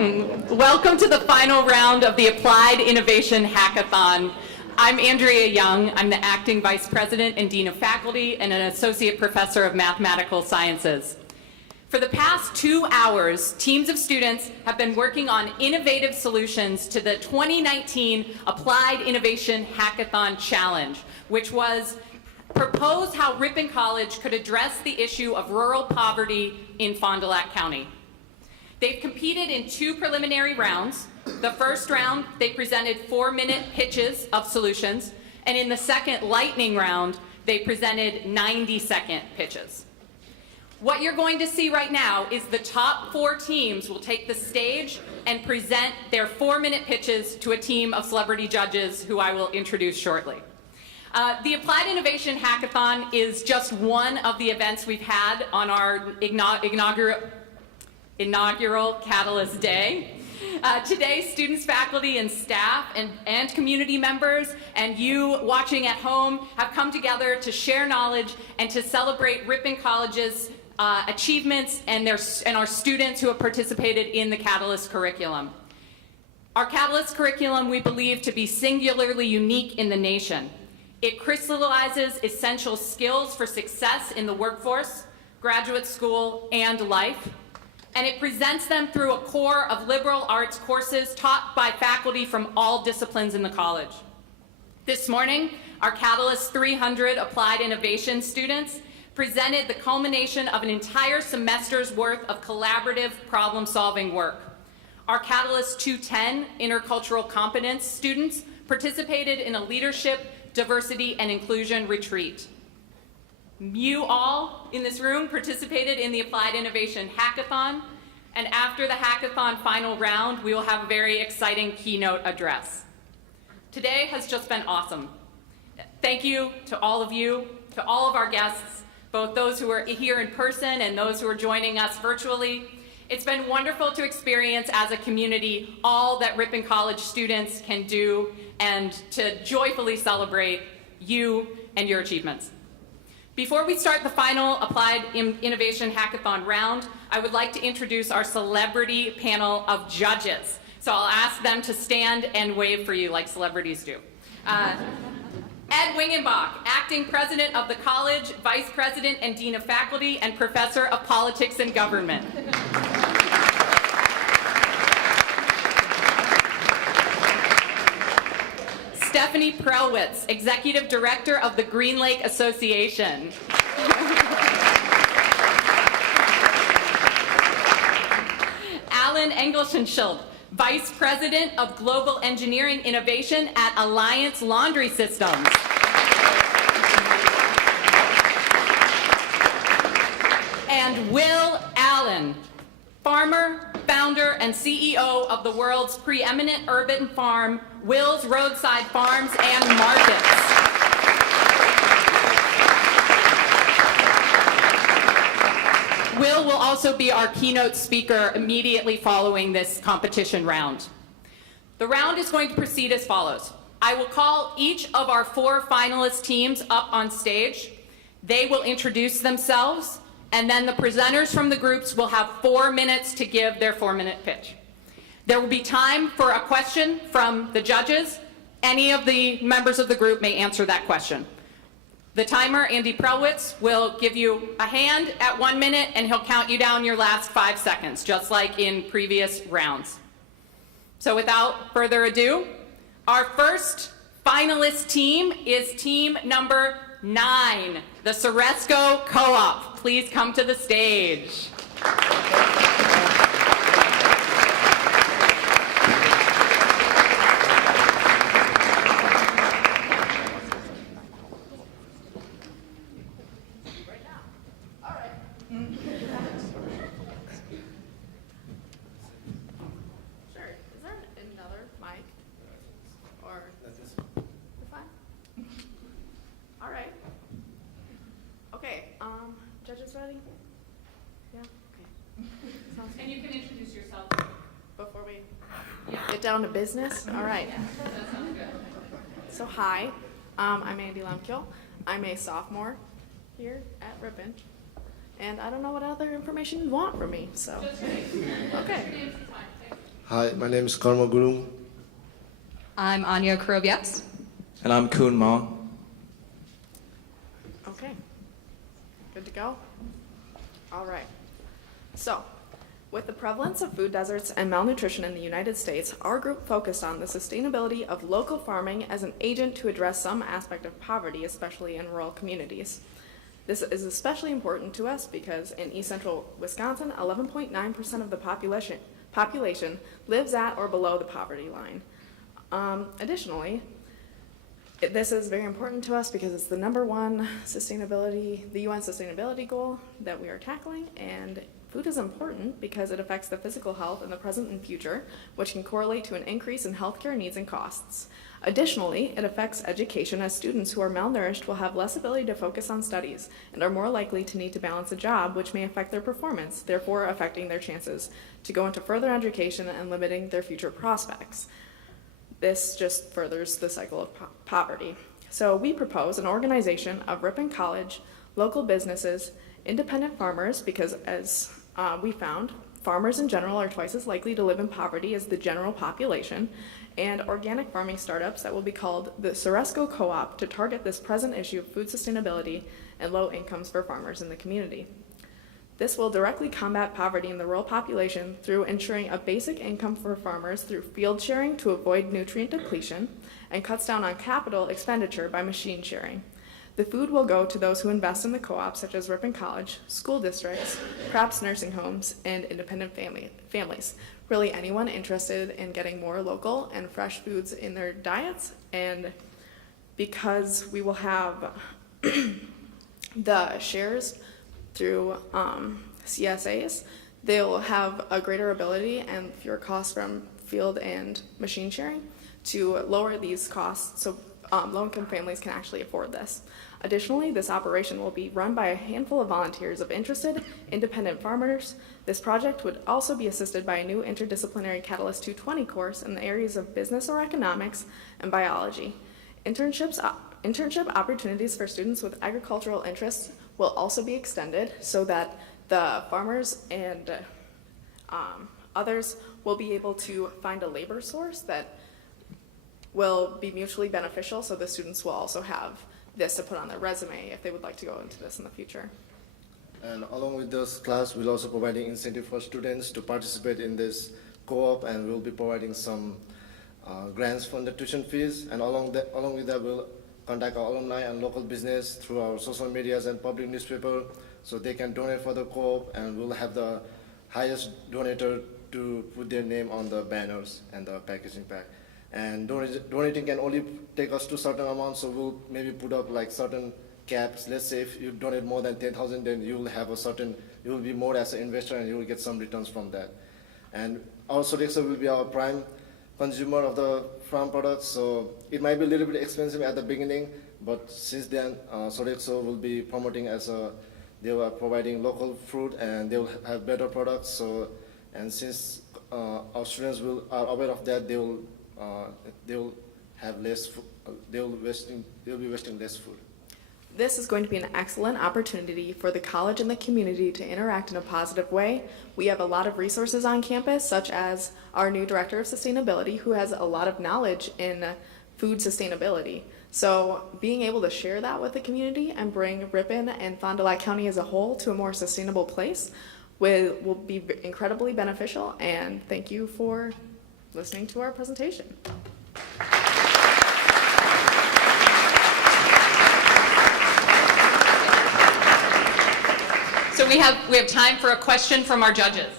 Welcome to the final round of the Applied Innovation Hackathon. I'm Andrea Young. I'm the Acting Vice President and Dean of Faculty and an Associate Professor of Mathematical Sciences. For the past 2 hours, teams of students have been working on innovative solutions to the 2019 Applied Innovation Hackathon Challenge, which was propose how Ripon College could address the issue of rural poverty in Fond du Lac County. They've competed in 2 preliminary rounds. The first round, they presented 4-minute pitches of solutions, and in the second lightning round, they presented 90-second pitches. What you're going to see right now is the top 4 teams will take the stage and present their 4-minute pitches to a team of celebrity judges who I will introduce shortly. The Applied Innovation Hackathon is just one of the events we've had on our inaugural Catalyst Day. Today, students, faculty, and staff, and community members, and you watching at home have come together to share knowledge and to celebrate Ripon College's achievements and our students who have participated in the Catalyst curriculum. Our Catalyst curriculum we believe to be singularly unique in the nation. It crystallizes essential skills for success in the workforce, graduate school, and life. And it presents them through a core of liberal arts courses taught by faculty from all disciplines in the college. This morning, our Catalyst 300 Applied Innovation students presented the culmination of an entire semester's worth of collaborative problem-solving work. Our Catalyst 210 Intercultural Competence students participated in a leadership, diversity, and inclusion retreat. You all in this room participated in the Applied Innovation Hackathon, and after the hackathon final round, we will have a very exciting keynote address. Today has just been awesome. Thank you to all of you, to all of our guests, both those who are here in person and those who are joining us virtually. It's been wonderful to experience as a community all that Ripon College students can do and to joyfully celebrate you and your achievements. Before we start the final Applied Innovation Hackathon round, I would like to introduce our celebrity panel of judges. So I'll ask them to stand and wave for you like celebrities do. Ed Wingenbach, Acting President of the College, Vice President and Dean of Faculty, and Professor of Politics and Government. Stephanie Prelwitz, Executive Director of the Green Lake Association. Alan Engelschenschild, Vice President of Global Engineering Innovation at Alliance Laundry Systems. And Will Allen, farmer, founder, and CEO of the world's preeminent urban farm, Will's Roadside Farms and Markets. Will also be our keynote speaker immediately following this competition round. The round is going to proceed as follows. I will call each of our 4 finalist teams up on stage. They will introduce themselves, and then the presenters from the groups will have 4 minutes to give their 4-minute pitch. There will be time for a question from the judges. Any of the members of the group may answer that question. The timer, Andy Prelwitz, will give you a hand at 1 minute, and he'll count you down your last 5 seconds, just like in previous rounds. So without further ado, our first finalist team is team number 9, the Ceresco CoOp. Please come to the stage. Judges ready? Yeah? Okay. Sounds good. And you can introduce yourself. Before we get down to business? All right. That sounds good. So hi, I'm Andy Lemkiel. I'm a sophomore here at Ripon. And I don't know what other information you want from me, so. Just your name. Okay. Your name's fine. Hi, my name is Karma Guru. I'm Anya Kurobiats. And I'm Kun Ma. Okay. Good to go? All right. So, with the prevalence of food deserts and malnutrition in the United States, our group focused on the sustainability of local farming as an agent to address some aspect of poverty, especially in rural communities. This is especially important to us because in East Central Wisconsin, 11.9% of the population lives at or below the poverty line. Additionally, this is very important to us because it's the number one the UN sustainability goal that we are tackling, and food is important because it affects the physical health in the present and future, which can correlate to an increase in healthcare needs and costs. Additionally, it affects education as students who are malnourished will have less ability to focus on studies and are more likely to need to balance a job, which may affect their performance, therefore affecting their chances to go into further education and limiting their future prospects. This just furthers the cycle of poverty. So we propose an organization of Ripon College, local businesses, independent farmers, because as we found, farmers in general are twice as likely to live in poverty as the general population, and organic farming startups that will be called the Ceresco CoOp to target this present issue of food sustainability and low incomes for farmers in the community. This will directly combat poverty in the rural population through ensuring a basic income for farmers through field sharing to avoid nutrient depletion, and cuts down on capital expenditure by machine sharing. The food will go to those who invest in the co-op, such as Ripon College, school districts, perhaps nursing homes, and independent families. Really anyone interested in getting more local and fresh foods in their diets. And because we will have the shares through CSAs, they'll have a greater ability and fewer costs from field and machine sharing to lower these costs so low-income families can actually afford this. Additionally, this operation will be run by a handful of volunteers of interested, independent farmers. This project would also be assisted by a new interdisciplinary Catalyst 220 course in the areas of business or economics and biology. Internship opportunities for students with agricultural interests will also be extended so that the farmers and others will be able to find a labor source that will be mutually beneficial, so the students will also have this to put on their resume if they would like to go into this in the future. And along with this class, we're also providing incentive for students to participate in this co-op, and we'll be providing some grants for the tuition fees. And along with that, we'll contact our alumni and local business through our social medias and public newspaper, so they can donate for the co-op, and we'll have the highest donator to put their name on the banners and the packaging pack. And donating can only take us to certain amounts, so we'll maybe put up like certain caps. Let's say if you donate more than 10,000, then you will be more as an investor, and you will get some returns from that. And our Ceresco will be our prime consumer of the farm products, so it might be a little bit expensive at the beginning, but since then, Ceresco will be promoting they are providing local fruit, and they will have better products. So, and since our students are aware of that, they will have less food. They'll be wasting less food. This is going to be an excellent opportunity for the college and the community to interact in a positive way. We have a lot of resources on campus, such as our new Director of Sustainability, who has a lot of knowledge in food sustainability. So being able to share that with the community and bring Ripon and Fond du Lac County as a whole to a more sustainable place will be incredibly beneficial. And thank you for listening to our presentation. So we have time for a question from our judges.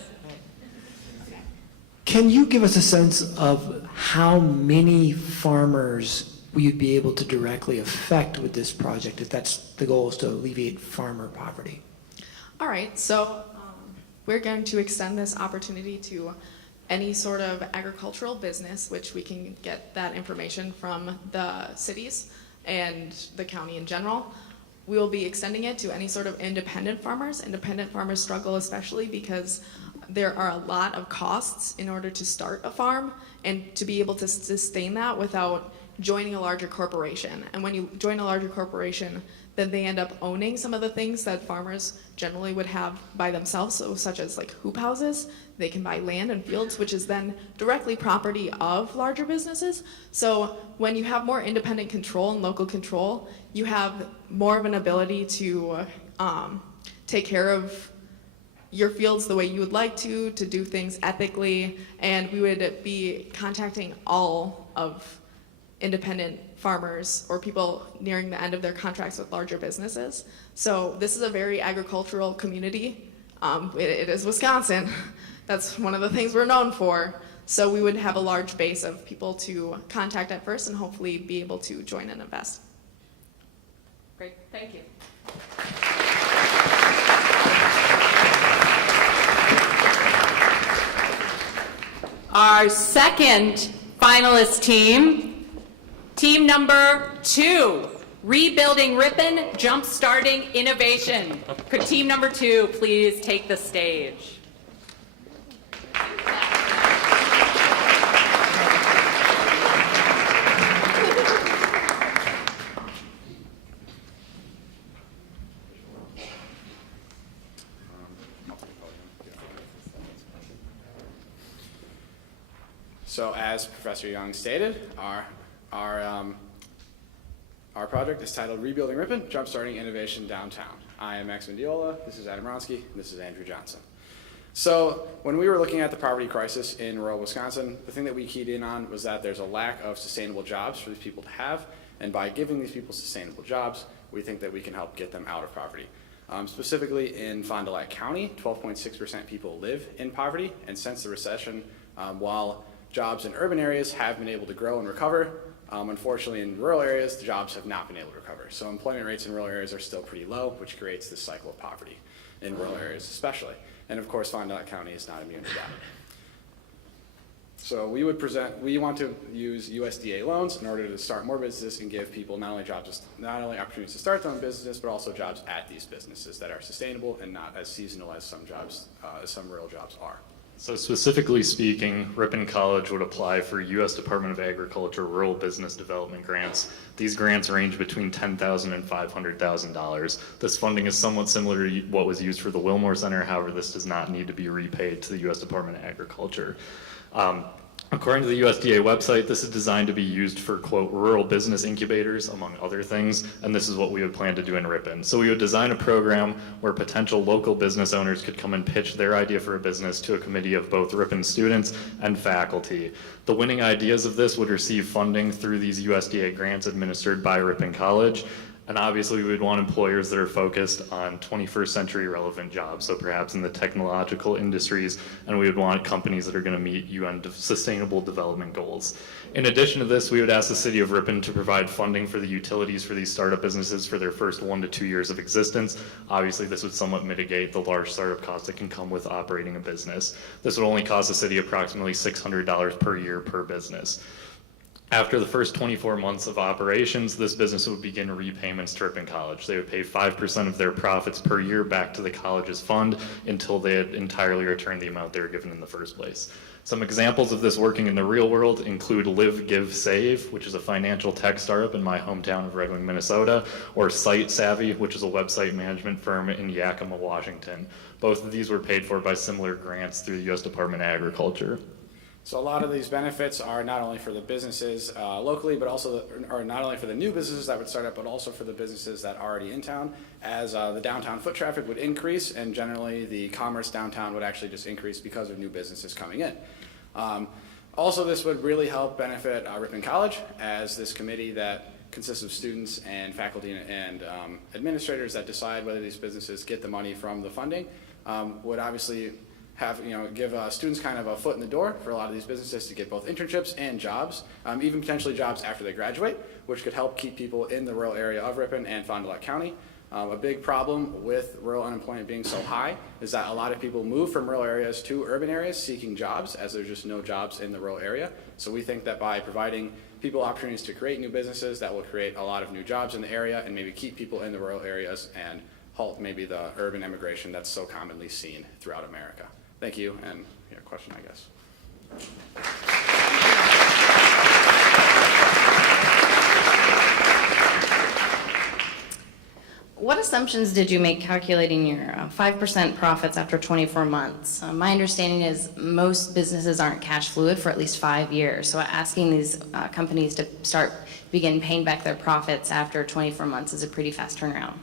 Can you give us a sense of how many farmers you'd be able to directly affect with this project, if that's the goal, is to alleviate farmer poverty? All right, so we're going to extend this opportunity to any sort of agricultural business, which we can get that information from the cities and the county in general. We will be extending it to any sort of independent farmers. Independent farmers struggle especially because there are a lot of costs in order to start a farm and to be able to sustain that without joining a larger corporation. And when you join a larger corporation, then they end up owning some of the things that farmers generally would have by themselves, so such as like hoop houses. They can buy land and fields, which is then directly property of larger businesses. So when you have more independent control and local control, you have more of an ability to take care of your fields the way you would like to do things ethically, and we would be contacting all of independent farmers or people nearing the end of their contracts with larger businesses. So this is a very agricultural community. It is Wisconsin. That's one of the things we're known for. So we would have a large base of people to contact at first and hopefully be able to join and invest. Great, thank you. Our second finalist team, team number 2, Rebuilding Ripon, Jumpstarting Innovation. Could team number 2 please take the stage? So as Professor Young stated, our project is titled Rebuilding Ripon, Jumpstarting Innovation Downtown. I am Max Mendiola, this is Adam Ronsky, and this is Andrew Johnson. So when we were looking at the poverty crisis in rural Wisconsin, the thing that we keyed in on was that there's a lack of sustainable jobs for these people to have, and by giving these people sustainable jobs, we think that we can help get them out of poverty. Specifically in Fond du Lac County, 12.6% people live in poverty, and since the recession, while jobs in urban areas have been able to grow and recover, unfortunately in rural areas, the jobs have not been able to recover. So employment rates in rural areas are still pretty low, which creates this cycle of poverty in rural areas especially. And of course, Fond du Lac County is not immune to that. So we want to use USDA loans in order to start more businesses and give people not only opportunities to start their own business, but also jobs at these businesses that are sustainable and not as seasonal as some rural jobs are. So specifically speaking, Ripon College would apply for U.S. Department of Agriculture Rural Business Development grants. These grants range between $10,000 and $500,000. This funding is somewhat similar to what was used for the Wilmore Center. However, this does not need to be repaid to the U.S. Department of Agriculture. According to the USDA website, this is designed to be used for, quote, rural business incubators, among other things, and this is what we would plan to do in Ripon. So we would design a program where potential local business owners could come and pitch their idea for a business to a committee of both Ripon students and faculty. The winning ideas of this would receive funding through these USDA grants administered by Ripon College. And obviously, we would want employers that are focused on 21st century relevant jobs, so perhaps in the technological industries, and we would want companies that are going to meet UN Sustainable Development Goals. In addition to this, we would ask the City of Ripon to provide funding for the utilities for these startup businesses for their first 1 to 2 years of existence. Obviously, this would somewhat mitigate the large startup costs that can come with operating a business. This would only cost the city approximately $600 per year per business. After the first 24 months of operations, this business would begin repayments to Ripon College. They would pay 5% of their profits per year back to the college's fund until they had entirely returned the amount they were given in the first place. Some examples of this working in the real world include Live, Give, Save, which is a financial tech startup in my hometown of Red Wing, Minnesota, or Site Savvy, which is a website management firm in Yakima, Washington. Both of these were paid for by similar grants through the U.S. Department of Agriculture. So a lot of these benefits are not only for the businesses locally, but also, or not only for the new businesses that would start up, but also for the businesses that are already in town, as the downtown foot traffic would increase, and generally the commerce downtown would actually just increase because of new businesses coming in. Also, this would really help benefit Ripon College, as this committee that consists of students and faculty and administrators that decide whether these businesses get the money from the funding would obviously give students kind of a foot in the door for a lot of these businesses to get both internships and jobs, even potentially jobs after they graduate, which could help keep people in the rural area of Ripon and Fond du Lac County. A big problem with rural unemployment being so high is that a lot of people move from rural areas to urban areas seeking jobs, as there's just no jobs in the rural area. So we think that by providing people opportunities to create new businesses, that will create a lot of new jobs in the area and maybe keep people in the rural areas and halt maybe the urban immigration that's so commonly seen throughout America. Thank you, and question, I guess. assumptions did you make calculating your 5% profits after 24 months? My understanding is most businesses aren't cash fluid for at least 5 years. So asking these companies to begin paying back their profits after 24 months is a pretty fast turnaround.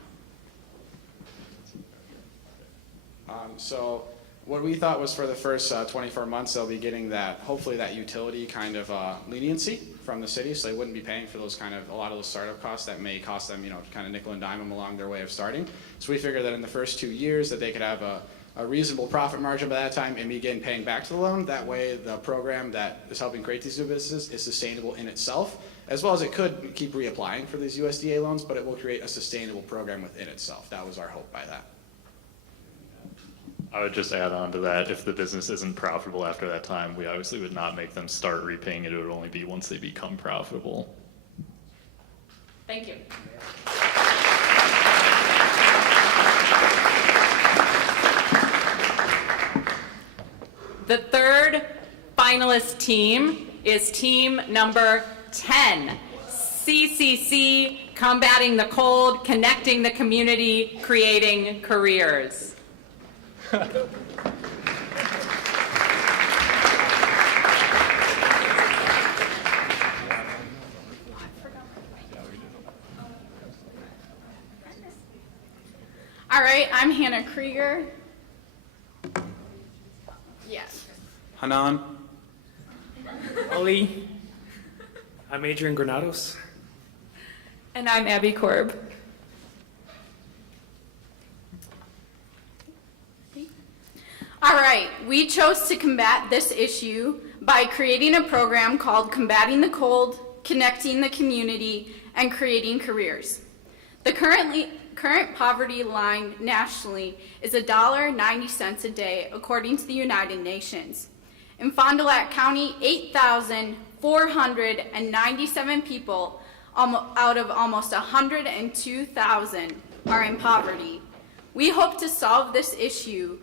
So what we thought was for the first 24 months, they'll be getting that, hopefully that utility kind of leniency from the city, so they wouldn't be paying for those kind of, a lot of those startup costs that may cost them, you know, kind of nickel and dime them along their way of starting. So we figured that in the first 2 years that they could have a reasonable profit margin by that time and begin paying back to the loan. That way the program that is helping create these new businesses is sustainable in itself, as well as it could keep reapplying for these USDA loans, but it will create a sustainable program within itself. That was our hope by that. I would just add on to that, if the business isn't profitable after that time, we obviously would not make them start repaying it. It would only be once they become profitable. Thank you. The third finalist team is team number 10, CCC, Combating the Cold, Connecting the Community, Creating Careers. All right, I'm Hannah Krieger. Yes. Hanan? Ali. I'm Adrian Granados. And I'm Abby Korb. All right, we chose to combat this issue by creating a program called Combating the Cold, Connecting the Community, and Creating Careers. The current poverty line nationally is $1.90 a day, according to the United Nations. In Fond du Lac County, 8,497 people out of almost 102,000 are in poverty. We hope to solve this issue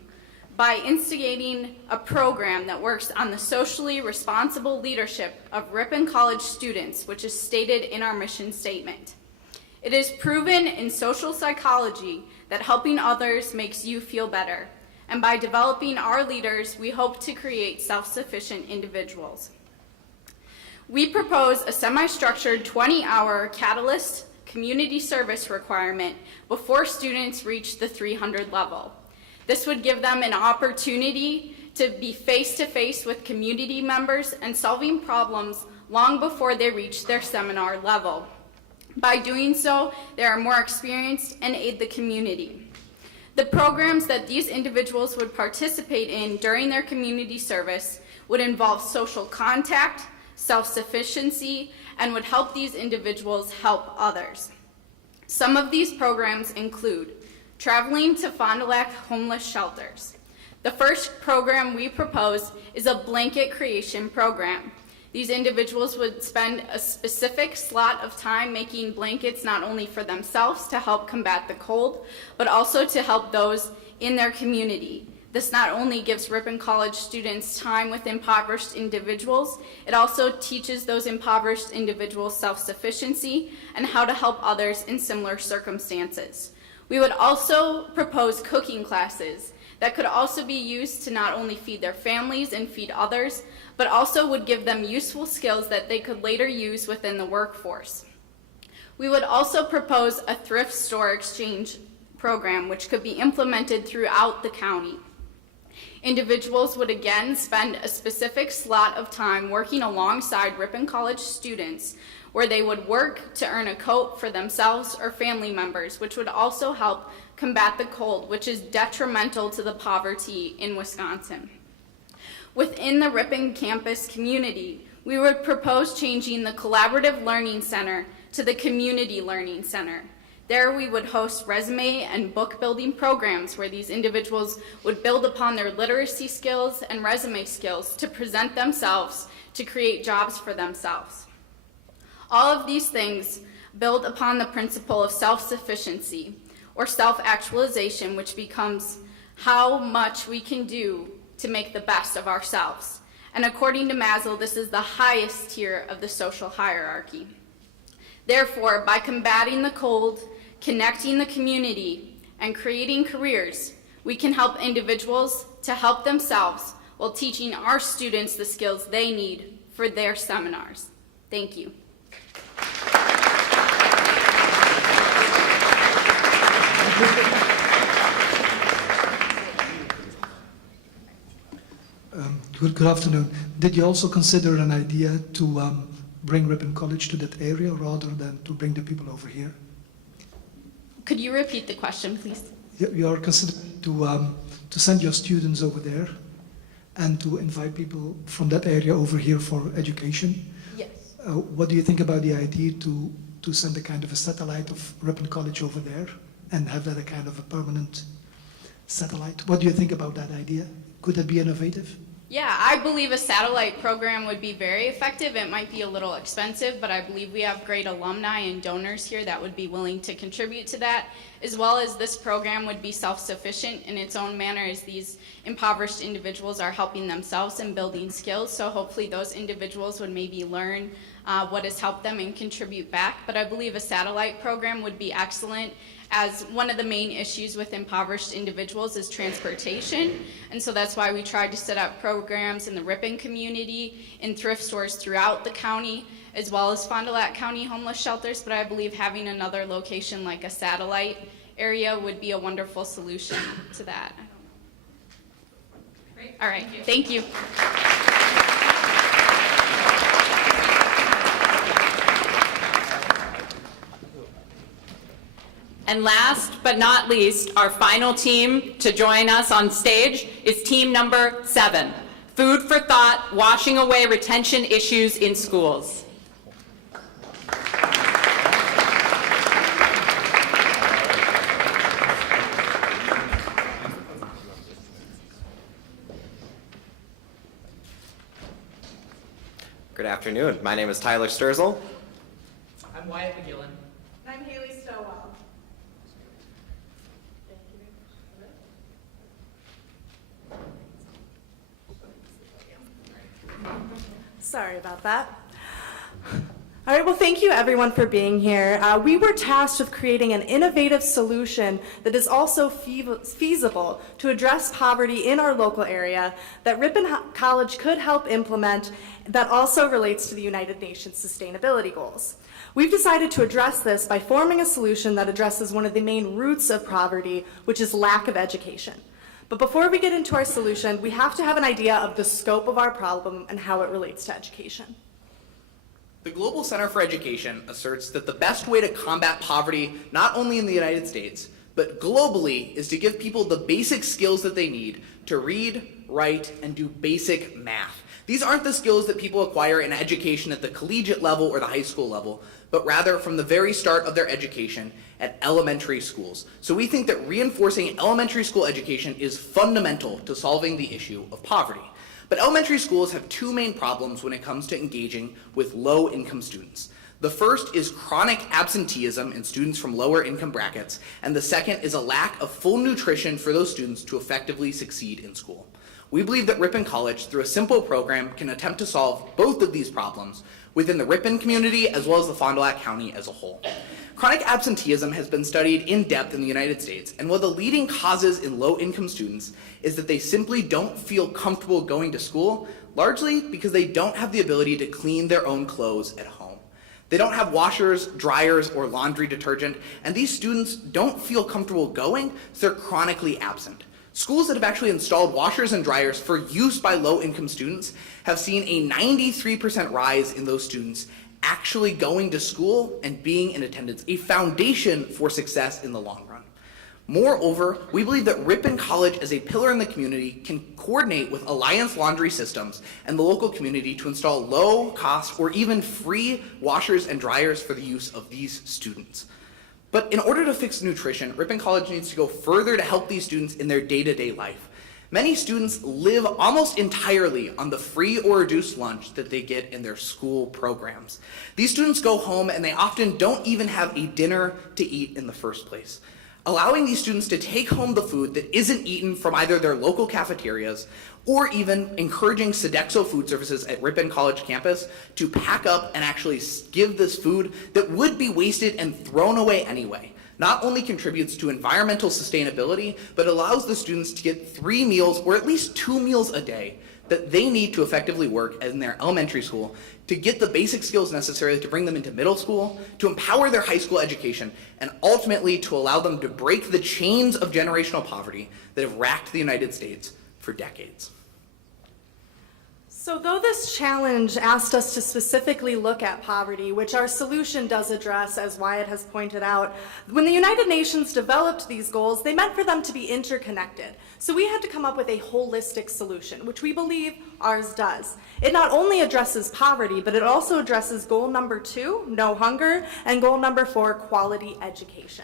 by instigating a program that works on the socially responsible leadership of Ripon College students, which is stated in our mission statement. It is proven in social psychology that helping others makes you feel better, and by developing our leaders, we hope to create self-sufficient individuals. We propose a semi-structured 20-hour Catalyst community service requirement before students reach the 300 level. This would give them an opportunity to be face-to-face with community members and solving problems long before they reach their seminar level. By doing so, they are more experienced and aid the community. The programs that these individuals would participate in during their community service would involve social contact, self-sufficiency, and would help these individuals help others. Some of these programs include traveling to Fond du Lac homeless shelters. The first program we propose is a blanket creation program. These individuals would spend a specific slot of time making blankets not only for themselves to help combat the cold, but also to help those in their community. This not only gives Ripon College students time with impoverished individuals, it also teaches those impoverished individuals self-sufficiency and how to help others in similar circumstances. We would also propose cooking classes that could also be used to not only feed their families and feed others, but also would give them useful skills that they could later use within the workforce. We would also propose a thrift store exchange program which could be implemented throughout the county. Individuals would again spend a specific slot of time working alongside Ripon College students where they would work to earn a coat for themselves or family members, which would also help combat the cold, which is detrimental to the poverty in Wisconsin. Within the Ripon campus community, we would propose changing the Collaborative Learning Center to the Community Learning Center. There we would host resume and book building programs where these individuals would build upon their literacy skills and resume skills to present themselves to create jobs for themselves. All of these things build upon the principle of self-sufficiency or self-actualization, which becomes how much we can do to make the best of ourselves. And according to Maslow, this is the highest tier of the social hierarchy. Therefore, by combating the cold, connecting the community, and creating careers, we can help individuals to help themselves while teaching our students the skills they need for their seminars. Thank you. Good afternoon. Did you also consider an idea to bring Ripon College to that area rather than to bring the people over here? Could you repeat the question, please? You are considering to send your students over there and to invite people from that area over here for education. Yes. What do you think about the idea to send a kind of a satellite of Ripon College over there and have that a kind of a permanent satellite? What do you think about that idea? Could that be innovative? Yeah, I believe a satellite program would be very effective. It might be a little expensive, but I believe we have great alumni and donors here that would be willing to contribute to that, as well as this program would be self-sufficient in its own manner as these impoverished individuals are helping themselves and building skills. So hopefully those individuals would maybe learn what has helped them and contribute back. But I believe a satellite program would be excellent, as one of the main issues with impoverished individuals is transportation. And so that's why we tried to set up programs in the Ripon community, in thrift stores throughout the county, as well as Fond du Lac County homeless shelters. But I believe having another location like a satellite area would be a wonderful solution to that. Great. All right, thank you. And last but not least, our final team to join us on stage is team number 7, Food for Thought, Washing Away Retention Issues in Schools. Good afternoon. My name is Tyler Sturzel. I'm Wyatt McGillen. I'm Haley Stowell. Sorry about that. All right, well, thank you everyone for being here. We were tasked with creating an innovative solution that is also feasible to address poverty in our local area that Ripon College could help implement, that also relates to the United Nations Sustainability Goals. We've decided to address this by forming a solution that addresses one of the main roots of poverty, which is lack of education. But before we get into our solution, we have to have an idea of the scope of our problem and how it relates to education. The Global Center for Education asserts that the best way to combat poverty, not only in the United States, but globally, is to give people the basic skills that they need to read, write, and do basic math. These aren't the skills that people acquire in education at the collegiate level or the high school level, but rather from the very start of their education at elementary schools. So we think that reinforcing elementary school education is fundamental to solving the issue of poverty. But elementary schools have two main problems when it comes to engaging with low-income students. The first is chronic absenteeism in students from lower income brackets, and the second is a lack of full nutrition for those students to effectively succeed in school. We believe that Ripon College, through a simple program, can attempt to solve both of these problems within the Ripon community as well as the Fond du Lac County as a whole. Chronic absenteeism has been studied in depth in the United States, and one of the leading causes in low-income students is that they simply don't feel comfortable going to school, largely because they don't have the ability to clean their own clothes at home. They don't have washers, dryers, or laundry detergent, and these students don't feel comfortable going, so they're chronically absent. Schools that have actually installed washers and dryers for use by low-income students have seen a 93% rise in those students actually going to school and being in attendance, a foundation for success in the long run. Moreover, we believe that Ripon College as a pillar in the community can coordinate with Alliance Laundry Systems and the local community to install low-cost or even free washers and dryers for the use of these students. But in order to fix nutrition, Ripon College needs to go further to help these students in their day-to-day life. Many students live almost entirely on the free or reduced lunch that they get in their school programs. These students go home and they often don't even have a dinner to eat in the first place. Allowing these students to take home the food that isn't eaten from either their local cafeterias or even encouraging Ceresco Food Services at Ripon College campus to pack up and actually give this food that would be wasted and thrown away anyway. not only contributes to environmental sustainability, but allows the students to get 3 meals or at least 2 meals a day that they need to effectively work in their elementary school, to get the basic skills necessary to bring them into middle school, to empower their high school education, and ultimately to allow them to break the chains of generational poverty that have racked the United States for decades. So though this challenge asked us to specifically look at poverty, which our solution does address, as Wyatt has pointed out, when the United Nations developed these goals, they meant for them to be interconnected. So we had to come up with a holistic solution, which we believe ours does. It not only addresses poverty, but it also addresses goal number 2, no hunger, and goal number 4, quality education.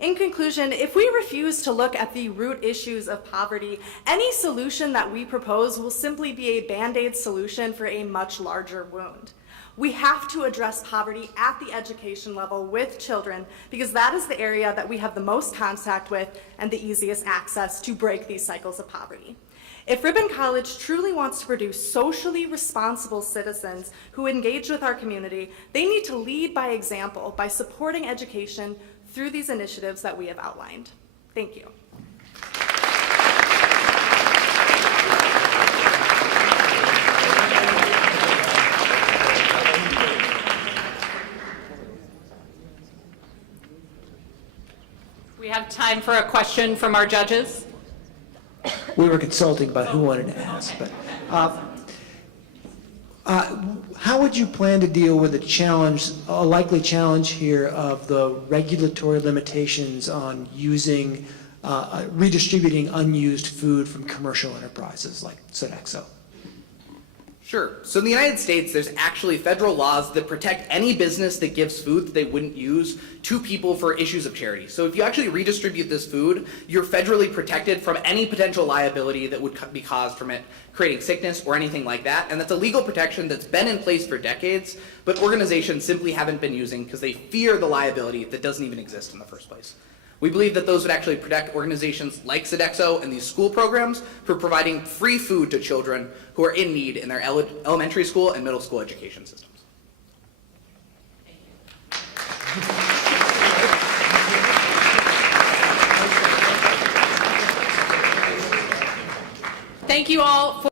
In conclusion, if we refuse to look at the root issues of poverty, any solution that we propose will simply be a Band-Aid solution for a much larger wound. We have to address poverty at the education level with children because that is the area that we have the most contact with and the easiest access to break these cycles of poverty. If Ripon College truly wants to produce socially responsible citizens who engage with our community, they need to lead by example by supporting education through these initiatives that we have outlined. Thank you. We have time for a question from our judges. We were consulting about who wanted to ask, but how would you plan to deal with a likely challenge here of the regulatory limitations on using, redistributing unused food from commercial enterprises like Ceresco? Sure. So in the United States, there's actually federal laws that protect any business that gives food that they wouldn't use to people for issues of charity. So if you actually redistribute this food, you're federally protected from any potential liability that would be caused from it creating sickness or anything like that. And that's a legal protection that's been in place for decades, but organizations simply haven't been using because they fear the liability that doesn't even exist in the first place. We believe that those would actually protect organizations like Ceresco and these school programs for providing free food to children who are in need in their elementary school and middle school education systems. Thank you all for